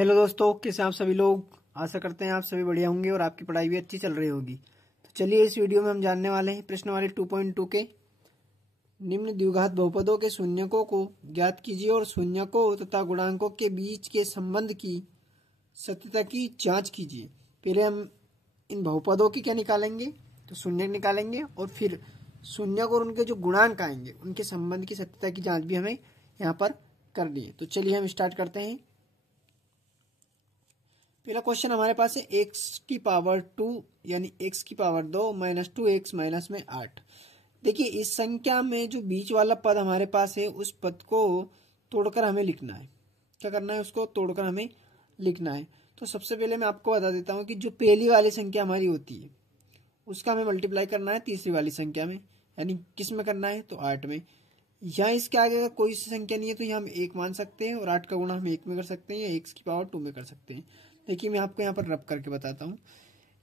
Hello दोस्तों, कैसे आप सभी लोग। आशा करते हैं आप सभी बढ़िया होंगे और आपकी पढ़ाई भी अच्छी चल रही होगी। तो चलिए इस वीडियो में हम जानने वाले हैं प्रश्नवाली 2.2 के निम्न द्विघात बहुपदों के शून्यकों को ज्ञात कीजिए और शून्यकों तथा गुणांकों के बीच के संबंध की सत्यता की जांच कीजिए। पहले हम इन बहुपदों की क्या निकालेंगे, तो शून्य निकालेंगे और फिर शून्यक और उनके जो गुणांक आएंगे उनके संबंध की सत्यता की जांच भी हमें यहाँ पर करनी है। तो चलिए हम स्टार्ट करते हैं। पहला क्वेश्चन हमारे पास है x की पावर 2 यानी x की पावर 2 माइनस 2x माइनस में 8। देखिए इस संख्या में जो बीच वाला पद हमारे पास है उस पद को तोड़कर हमें लिखना है। क्या करना है, उसको तोड़कर हमें लिखना है। तो सबसे पहले मैं आपको बता देता हूँ कि जो पहली वाली संख्या हमारी होती है उसका हमें मल्टीप्लाई करना है तीसरी वाली संख्या में, यानी किस में करना है, तो 8 में। यहाँ इसके आगे का कोई संख्या नहीं है तो यहाँ हम 1 मान सकते हैं और 8 का गुणा हम 1 में कर सकते हैं या x की पावर 2 में कर सकते हैं। देखिए मैं आपको यहाँ पर रब करके बताता हूँ।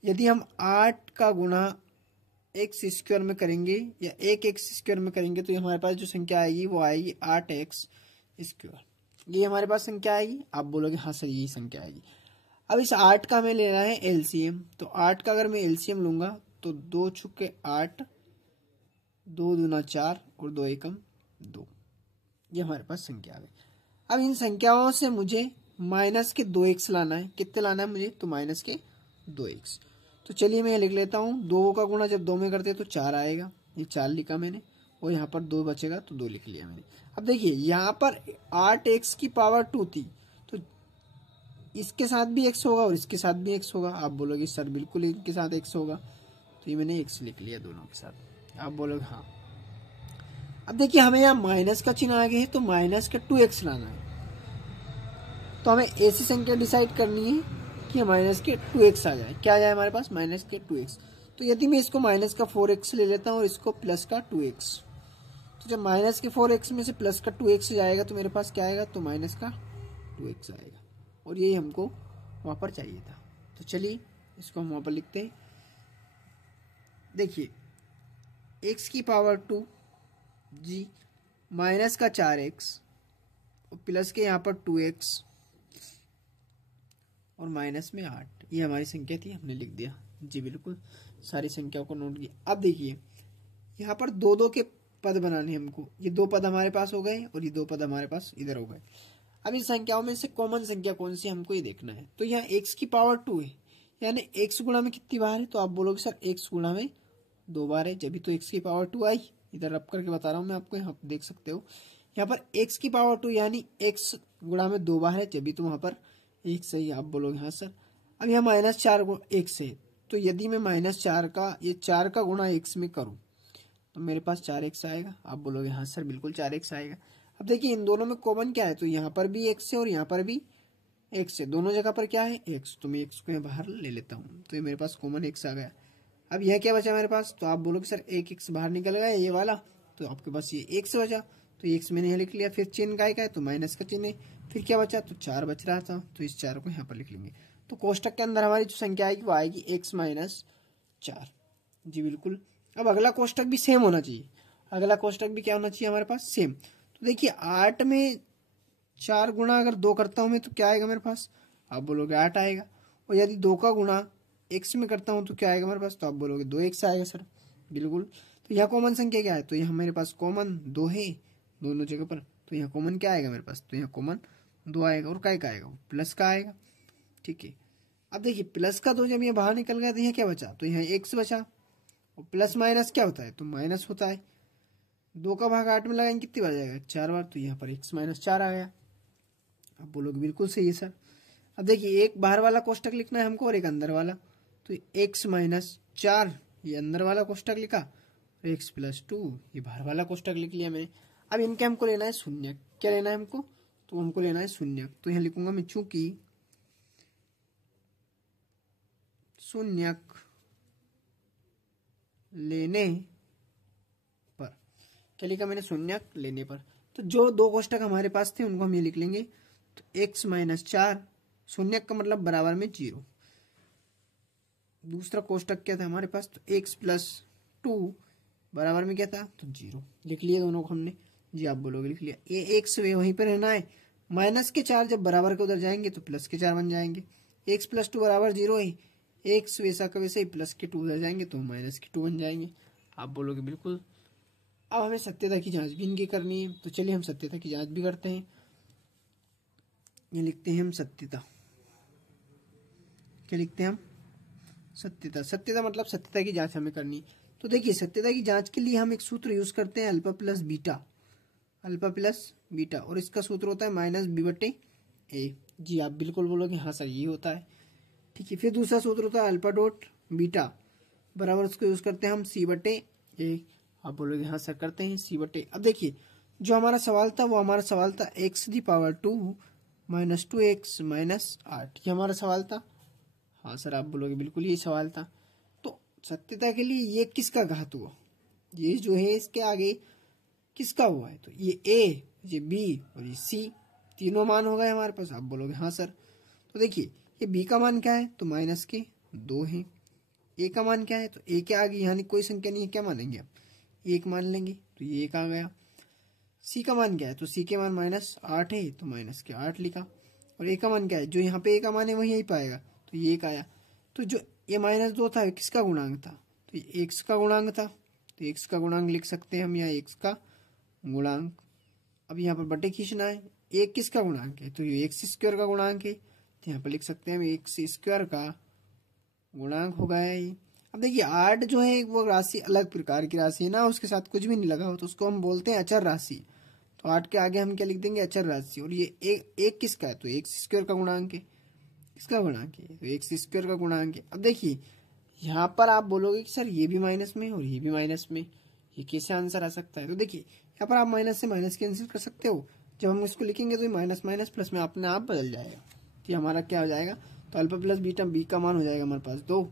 यदि हम 8 का गुणा एक्स स्क्वायर में करेंगे या 1x स्क्वायर में करेंगे तो हमारे पास जो संख्या आएगी वो आएगी 8x स्क्वायर। ये हमारे पास संख्या आएगी। आप बोलोगे हाँ सर यही संख्या आएगी। अब इस 8 का हमें लेना है एलसीएम। तो 8 का अगर मैं एलसीएम लूंगा तो 2 छुके 8, 2 दूना 4 और 2 एकम 2। ये हमारे पास संख्या आ गई। अब इन संख्याओं से मुझे माइनस के 2x लाना है। कितने लाना है मुझे, तो माइनस के 2x। तो चलिए मैं लिख लेता हूँ। 2 का गुणा जब 2 में करते हैं तो 4 आएगा, ये 4 लिखा मैंने, और यहाँ पर 2 बचेगा तो 2 लिख लिया मैंने। अब देखिए यहाँ पर 8x की पावर 2 थी तो इसके साथ भी x होगा और इसके साथ भी x होगा। आप बोलोगे सर बिल्कुल इनके साथ x होगा, तो ये मैंने x लिख लिया दोनों के साथ। आप बोलोगे हाँ। अब देखिए हमें यहाँ माइनस का चिन्ह आ गया है तो माइनस का 2x लाना है। तो हमें ऐसी संख्या डिसाइड करनी है कि माइनस के 2x आ जाए। क्या आ जाए हमारे पास, माइनस के 2x। तो यदि मैं इसको माइनस का 4x ले लेता हूँ और इसको प्लस का 2x, तो जब माइनस के 4x में से प्लस का 2x जाएगा तो मेरे पास क्या आएगा, तो माइनस का 2x आएगा। और यही हमको वहाँ पर चाहिए था। तो चलिए इसको हम वहाँ पर लिखते हैं। देखिए x की पावर 2 जी माइनस का 4x और प्लस के यहाँ पर 2x और माइनस में 8, ये हमारी संख्या थी, हमने लिख दिया। जी बिल्कुल सारी संख्याओं को नोट किया। अब देखिए यहाँ पर 2-2 के पद बनाने हमको। ये 2 पद हमारे पास हो गए और ये 2 पद हमारे पास इधर हो गए। अब इन संख्याओं में से कॉमन संख्या कौन सी हमको ये देखना है। तो यहाँ x की पावर 2 है, यानी x गुणा में कितनी बार है, तो आप बोलोगे सर x गुणा में 2 बार है, जब भी तो x की पावर 2 आई। इधर रब करके बता रहा हूँ मैं आपको, यहाँ देख सकते हो यहाँ पर x की पावर 2 यानी x गुणा में 2 बार है, जब भी तो वहाँ पर एक सही। आप बोलोगे हाँ सर। अब यहाँ -4 x है, तो यदि मैं -4 का ये 4 का गुणा x में करूँ तो मेरे पास 4x आएगा। आप बोलोगे हाँ सर बिल्कुल 4x आएगा। अब देखिए इन दोनों में कॉमन क्या है, तो यहाँ पर भी x है और यहाँ पर भी x है। दोनों जगह पर क्या है, x। तो मैं x को यहाँ बाहर ले लेता हूँ तो ये मेरे पास कॉमन x आ गया। अब यह क्या बचा मेरे पास, तो आप बोलोगे सर एक x बाहर निकल गया ये वाला, तो आपके पास ये x बचा। तो x मैंने यहाँ लिख लिया। फिर चिन्ह का है तो माइनस का चिन्ह है। फिर क्या बचा, तो 4 बच रहा था, तो इस 4 को यहाँ पर लिख लेंगे। तो कोष्टक के अंदर हमारी जो संख्या आएगी वो आएगी x माइनस 4। जी बिल्कुल। अब अगला कोष्टक भी सेम होना चाहिए। अगला कोष्टक भी क्या होना चाहिए हमारे पास, सेम। तो देखिए 8 में 4 गुणा अगर 2 करता हूँ मैं तो क्या आएगा मेरे पास, आप बोलोगे 8 आएगा। और यदि 2 का गुणा x में करता हूँ तो क्या आएगा मेरे पास, तो आप बोलोगे 2x आएगा सर बिल्कुल। तो यहाँ कॉमन संख्या क्या है, तो यहाँ मेरे पास कॉमन 2 है दोनों जगह पर। तो यहाँ कॉमन क्या आएगा मेरे पास, तो यहाँ कॉमन 2 आएगा। और काय का आएगा, प्लस का आएगा। ठीक है। अब देखिए प्लस का 2 जब ये बाहर निकल गया तो यहाँ क्या बचा, तो यहाँ x बचा। और प्लस माइनस क्या होता है, तो माइनस होता है। 2 का भाग 8 में लगाएंगे कितनी बार जाएगा, 4 बार। तो यहाँ पर x माइनस 4 आ गया। आप बोलोगे बिल्कुल सही है सर। अब देखिए एक बाहर वाला कोष्टक लिखना है हमको और एक अंदर वाला। तो x माइनस 4 ये अंदर वाला कोष्टक लिखा, x प्लस 2 ये बाहर वाला कोष्टक लिख लिया मैंने। अब इनके हमको लेना है शून्य। क्या लेना है हमको, तो हमको लेना है शून्य। तो यहाँ लिखूंगा मैं, चूंकि शून्यक लेने पर, क्या लिखा मैंने, शून्यक लेने पर। तो जो 2 कोष्टक हमारे पास थे उनको हम ये लिख लेंगे। तो x माइनस 4 शून्यक का मतलब बराबर में 0। दूसरा कोष्टक क्या था हमारे पास, तो x प्लस 2 बराबर में क्या था, तो 0। लिख लिया दोनों को हमने। जी आप बोलोगे लिख लिया। ये x वे वहीं पर रहना है, माइनस के 4 जब बराबर के उधर जाएंगे तो प्लस के 4 बन जाएंगे। x + 2 = 0 है, x वैसा का वैसे ही प्लस के 2 उधर जाएंगे तो माइनस के 2 बन जाएंगे। आप बोलोगे बिल्कुल। अब हमें सत्यता की जांच भी इनकी करनी है, तो चलिए हम सत्यता की जांच भी करते हैं। ये लिखते हैं हम सत्यता। क्या लिखते हैं हम? सत्यता। सत्यता मतलब सत्यता की जांच हमें करनी। तो देखिए सत्यता की जांच के लिए हम एक सूत्र यूज करते हैं alpha plus beta. Alpha plus beta, और इसका सूत्र होता है -b/a। जी आप बिल्कुल बोलोगे हाँ सर ये होता है। ठीक है, फिर दूसरा सूत्र होता है अल्फा डॉट बीटा बराबर, उसको यूज करते हैं हम c/a। आप बोलोगे हाँ सर करते हैं c/a। अब देखिए जो हमारा सवाल था वो हमारा सवाल था x⁻² - 2x - 8, ये हमारा सवाल था। हाँ सर आप बोलोगे बिल्कुल ये सवाल था। तो सत्यता के लिए ये किसका घात हुआ, ये जो है इसके आगे किसका हुआ है, तो ये a, ये b और ये c, तीनों मान हो गए हमारे पास। आप बोलोगे हाँ सर। तो देखिए ये b का मान क्या है, तो -2 है। a का मान क्या है, तो a के आगे यानी कोई संख्या नहीं है, क्या मानेंगे आप, 1 मान लेंगे, तो ये 1 आ गया। c का मान क्या है, तो c के मान -8 है, तो -8 लिखा। और a का मान क्या है, जो यहाँ पे a का मान है वही यहीं पाएगा, तो ये 1 आया। तो जो ये -2 था किसका गुणांक था, तो ये x का गुणांक था, तो x का गुणांक लिख सकते हैं हम यहाँ, x का गुणांक। अब यहाँ पर बटे खींचना है, एक किसका गुणांक है, तो ये x² का गुणांक है, तो यहाँ पर लिख सकते हैं हम x² का गुणांक हो गया है। अब देखिए 8 जो है वो राशि अलग प्रकार की राशि है ना, उसके साथ कुछ भी नहीं लगा हो, तो उसको हम बोलते हैं अचर राशि। तो 8 के आगे हम क्या लिख देंगे, अचर राशि। और ये एक किसका है, तो x² का गुणांक है। किसका गुणांक है, तो x² का गुणांक है। अब देखिए यहाँ पर आप बोलोगे कि सर ये भी माइनस में और ये भी माइनस में, ये कैसे आंसर आ सकता है। तो देखिए यहाँ पर आप माइनस से माइनस कैंसिल कर सकते हो, जब हम इसको लिखेंगे तो ये माइनस माइनस प्लस में अपने आप बदल जाएगा। तो हमारा क्या हो जाएगा, तो अल्फा प्लस बीटा, b का मान हो जाएगा हमारे पास 2,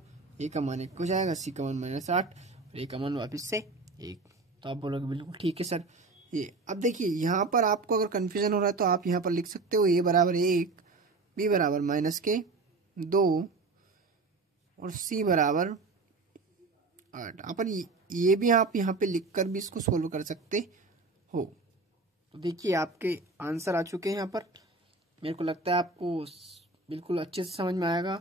a का मान 1 हो जाएगा, c का मान -8 और a का मान वापिस से 1। तो आप बोलोगे बिल्कुल ठीक है सर ये। अब देखिए यहाँ पर आपको अगर कन्फ्यूजन हो रहा है तो आप यहाँ पर लिख सकते हो a = 1, b = -2 और c = 8। अपन ये भी आप यहाँ पे लिख कर भी इसको सोल्व कर सकते हो। तो देखिए आपके आंसर आ चुके हैं यहाँ पर। मेरे को लगता है आपको बिल्कुल अच्छे से समझ में आएगा,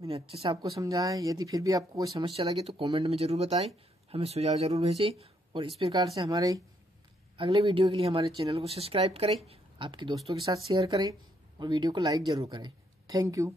मैंने अच्छे से आपको समझाया है। यदि फिर भी आपको कोई समस्या लगे तो कमेंट में ज़रूर बताएं, हमें सुझाव ज़रूर भेजें। और इस प्रकार से हमारे अगले वीडियो के लिए हमारे चैनल को सब्सक्राइब करें, आपके दोस्तों के साथ शेयर करें और वीडियो को लाइक ज़रूर करें। Thank you.